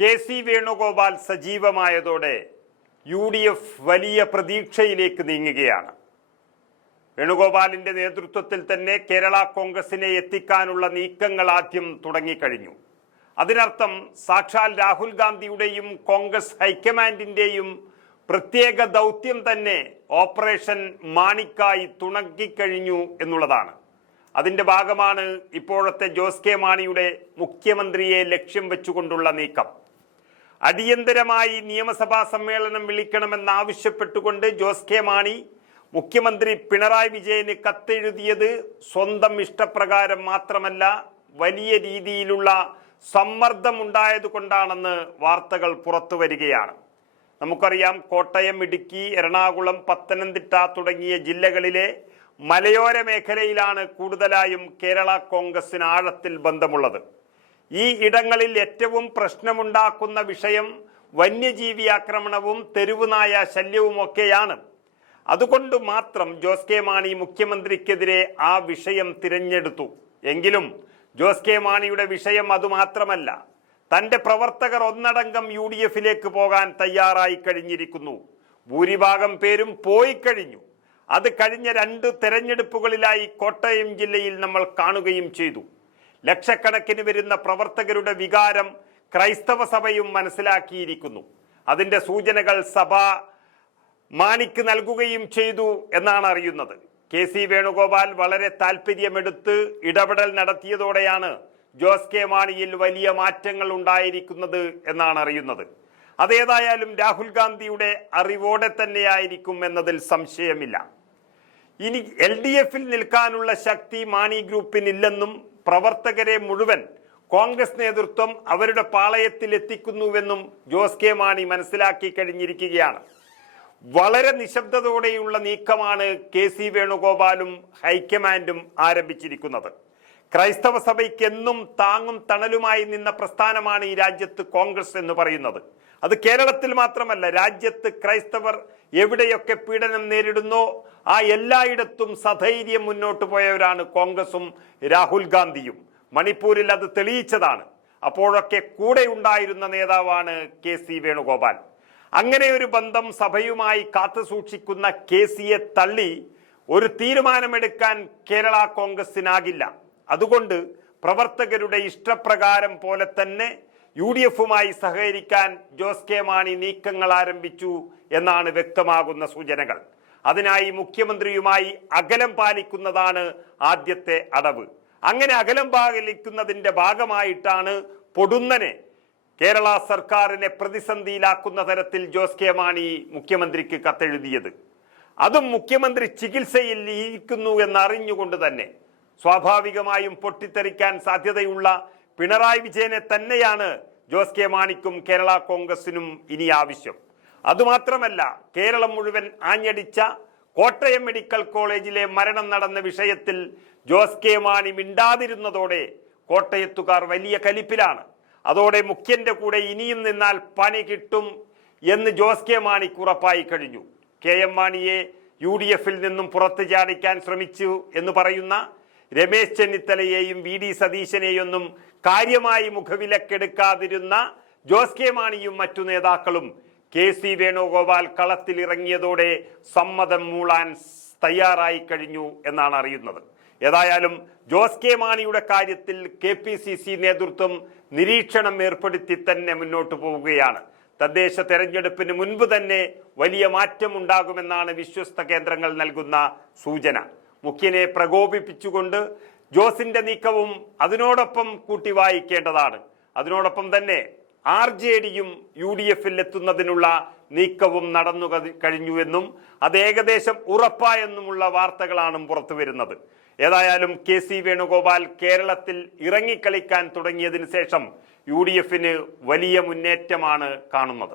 K C. Venugopal സജീവമായതോടെ UDF വലിയ പ്രതീക്ഷയിലേക്ക് നീങ്ങുകയാണ്. വേണുഗോപാലിന്റെ നേതൃത്വത്തിൽ തന്നെ കേരള കോൺഗ്രസിനെ എത്തിക്കാനുള്ള നീക്കങ്ങൾ ആദ്യം തുടങ്ങിക്കഴിഞ്ഞു. അതിനർത്ഥം സാക്ഷാൽ രാഹുൽ ഗാന്ധിയുടെയും കോൺഗ്രസ് ഹൈക്കമാൻഡിന്റെയും പ്രത്യേക ദൗത്യം തന്നെ ഓപ്പറേഷൻ മാണിക്കായി തുടങ്ങിക്കഴിഞ്ഞു എന്നുള്ളതാണ്. അതിന്റെ ഭാഗമാണ് ഇപ്പോഴത്തെ ജോസ് കെ മാണിയുടെ മുഖ്യമന്ത്രിയെ ലക്ഷ്യം വെച്ചുകൊണ്ടുള്ള നീക്കം. അടിയന്തരമായി നിയമസഭാ സമ്മേളനം വിളിക്കണമെന്നാവശ്യപ്പെട്ടുകൊണ്ട് ജോസ് കെ മാണി മുഖ്യമന്ത്രി പിണറായി വിജയന് കത്തെഴുതിയത് സ്വന്തം ഇഷ്ടപ്രകാരം മാത്രമല്ല, വലിയ രീതിയിലുള്ള സമ്മർദ്ദമുണ്ടായതുകൊണ്ടാണെന്ന് വാർത്തകൾ പുറത്തു വരികയാണ്. നമുക്കറിയാം, കോട്ടയം, ഇടുക്കി, എറണാകുളം, പത്തനംതിട്ട തുടങ്ങിയ ജില്ലകളിലെ മലയോര മേഖലയിലാണ് കൂടുതലായും കേരള കോൺഗ്രസിന് ആഴത്തിൽ ബന്ധമുള്ളത്. ഈ ഇടങ്ങളിൽ ഏറ്റവും പ്രശ്നമുണ്ടാക്കുന്ന വിഷയം വന്യജീവി ആക്രമണവും തെരുവുനായ ശല്യവുമൊക്കെയാണ്. അതുകൊണ്ട് മാത്രം ജോസ് കെ മാണി മുഖ്യമന്ത്രിക്കെതിരെ ആ വിഷയം തിരഞ്ഞെടുത്തു. എങ്കിലും ജോസ് കെ മാണിയുടെ വിഷയം അതുമാത്രമല്ല, തന്റെ പ്രവർത്തകർ ഒന്നടങ്കം UDFിലേക്ക് പോകാൻ തയ്യാറായി കഴിഞ്ഞിരിക്കുന്നു. ഭൂരിഭാഗം പേരും പോയി കഴിഞ്ഞു. അത് കഴിഞ്ഞ 2 തെരഞ്ഞെടുപ്പുകളിലായി കോട്ടയം ജില്ലയിൽ നമ്മൾ കാണുകയും ചെയ്തു. ലക്ഷക്കണക്കിന് വരുന്ന പ്രവർത്തകരുടെ വികാരം ക്രൈസ്തവ സഭയും മനസ്സിലാക്കിയിരിക്കുന്നു. അതിന്റെ സൂചനകൾ സഭ മാണിക്ക് നൽകുകയും ചെയ്തു എന്നാണ് അറിയുന്നത്. കെ.സി. വേണുഗോപാൽ വളരെ താല്പര്യമെടുത്ത് ഇടപെടൽ നടത്തിയതോടെയാണ് ജോസ് കെ മാണിയിൽ വലിയ മാറ്റങ്ങൾ ഉണ്ടായിരിക്കുന്നത് എന്നാണ് അറിയുന്നത്. അതേതായാലും രാഹുൽ ഗാന്ധിയുടെ അറിവോടെ തന്നെയായിരിക്കും എന്നതിൽ സംശയമില്ല. ഇനി LDFിൽ നിൽക്കാനുള്ള ശക്തി മാണി ഗ്രൂപ്പിനില്ലെന്നും പ്രവർത്തകരെ മുഴുവൻ കോൺഗ്രസ് നേതൃത്വം അവരുടെ പാളയത്തിൽ എത്തിക്കുന്നുവെന്നും ജോസ് കെ മാണി മനസ്സിലാക്കി കഴിഞ്ഞിരിക്കുകയാണ്. വളരെ നിശബ്ദതയോടെയുള്ള നീക്കമാണ് കെ.സി. വേണുഗോപാലും ഹൈക്കമാൻഡും ആരംഭിച്ചിരിക്കുന്നത്. ക്രൈസ്തവ സഭയ്ക്ക് എന്നും താങ്ങും തണലുമായി നിന്ന പ്രസ്ഥാനമാണ് ഈ രാജ്യത്ത് കോൺഗ്രസ് എന്ന് പറയുന്നത്. അത് കേരളത്തിൽ മാത്രമല്ല, രാജ്യത്ത് ക്രൈസ്തവർ എവിടെയൊക്കെ പീഡനം നേരിടുന്നോ ആ എല്ലായിടത്തും സധൈര്യം മുന്നോട്ട് പോയവരാണ് കോൺഗ്രസും രാഹുൽ ഗാന്ധിയും. മണിപ്പൂരിൽ അത് തെളിയിച്ചതാണ്. അപ്പോഴൊക്കെ കൂടെ ഉണ്ടായിരുന്ന നേതാവാണ് കെ.സി. വേണുഗോപാൽ. അങ്ങനെ ഒരു ബന്ധം സഭയുമായി കാത്തു സൂക്ഷിക്കുന്ന കെ.സിയെ തള്ളി ഒരു തീരുമാനമെടുക്കാൻ കേരള കോൺഗ്രസിനാകില്ല. അതുകൊണ്ട് പ്രവർത്തകരുടെ ഇഷ്ടപ്രകാരം പോലെ തന്നെ UDFുമായി സഹകരിക്കാൻ ജോസ് കെ മാണി നീക്കങ്ങൾ ആരംഭിച്ചു എന്നാണ് വ്യക്തമാകുന്ന സൂചനകൾ. അതിനായി മുഖ്യമന്ത്രിയുമായി അകലം പാലിക്കുന്നതാണ് ആദ്യത്തെ അടവ്. അങ്ങനെ അകലം പാലിക്കുന്നതിന്റെ ഭാഗമായിട്ടാണ് പൊടുന്നനെ കേരള സർക്കാരിനെ പ്രതിസന്ധിയിലാക്കുന്ന തരത്തിൽ ജോസ് കെ മാണി മുഖ്യമന്ത്രിക്ക് കത്തെഴുതിയത്. അതും മുഖ്യമന്ത്രി ചികിത്സയിൽ ഇരിക്കുന്നു എന്നറിഞ്ഞുകൊണ്ട് തന്നെ. സ്വാഭാവികമായും പൊട്ടിത്തെറിക്കാൻ സാധ്യതയുള്ള പിണറായി വിജയനെ തന്നെയാണ് ജോസ് കെ മാണിക്കും കേരള കോൺഗ്രസിനും ഇനി ആവശ്യം. അതുമാത്രമല്ല, കേരളം മുഴുവൻ ആഞ്ഞടിച്ച കോട്ടയം മെഡിക്കൽ കോളേജിലെ മരണം നടന്ന വിഷയത്തിൽ ജോസ് കെ മാണി മിണ്ടാതിരുന്നതോടെ കോട്ടയത്തുകാർ വലിയ കലിപ്പിലാണ്. അതോടെ മുഖ്യന്റെ കൂടെ ഇനിയും നിന്നാൽ പണി കിട്ടും എന്ന് ജോസ് കെ മാണിക്ക് ഉറപ്പായി കഴിഞ്ഞു. KM മാണിയെ UDFിൽ നിന്നും പുറത്തു ചാടിക്കാൻ ശ്രമിച്ചു എന്ന് പറയുന്ന രമേശ് ചെന്നിത്തലയെയും VD സതീശനെയൊന്നും കാര്യമായി മുഖവിലക്കെടുക്കാതിരുന്ന ജോസ് കെ മാണിയും മറ്റു നേതാക്കളും കെ.സി. വേണുഗോപാൽ കളത്തിലിറങ്ങിയതോടെ സമ്മതം മൂളാൻ തയ്യാറായി കഴിഞ്ഞു എന്നാണ് അറിയുന്നത്. ഏതായാലും ജോസ് കെ മാണിയുടെ കാര്യത്തിൽ KPCC നേതൃത്വം നിരീക്ഷണം ഏർപ്പെടുത്തി തന്നെ മുന്നോട്ട് പോവുകയാണ്. തദ്ദേശ തെരഞ്ഞെടുപ്പിന് മുൻപ് തന്നെ വലിയ മാറ്റം ഉണ്ടാകുമെന്നാണ് വിശ്വസ്ത കേന്ദ്രങ്ങൾ നൽകുന്ന സൂചന. മുഖ്യനെ പ്രകോപിപ്പിച്ചുകൊണ്ട് ജോസിന്റെ നീക്കവും അതിനോടൊപ്പം കൂട്ടി വായിക്കേണ്ടതാണ്. അതിനോടൊപ്പം തന്നെ RJDയും UDFിൽ എത്തുന്നതിനുള്ള നീക്കവും നടന്നു കഴിഞ്ഞുവെന്നും അത് ഏകദേശം ഉറപ്പായെന്നുമുള്ള വാർത്തകളാണ് പുറത്തു വരുന്നത്. ഏതായാലും കെ.സി. വേണുഗോപാൽ കേരളത്തിൽ ഇറങ്ങിക്കളിക്കാൻ തുടങ്ങിയതിനു ശേഷം UDFന് വലിയ മുന്നേറ്റമാണ് കാണുന്നത്.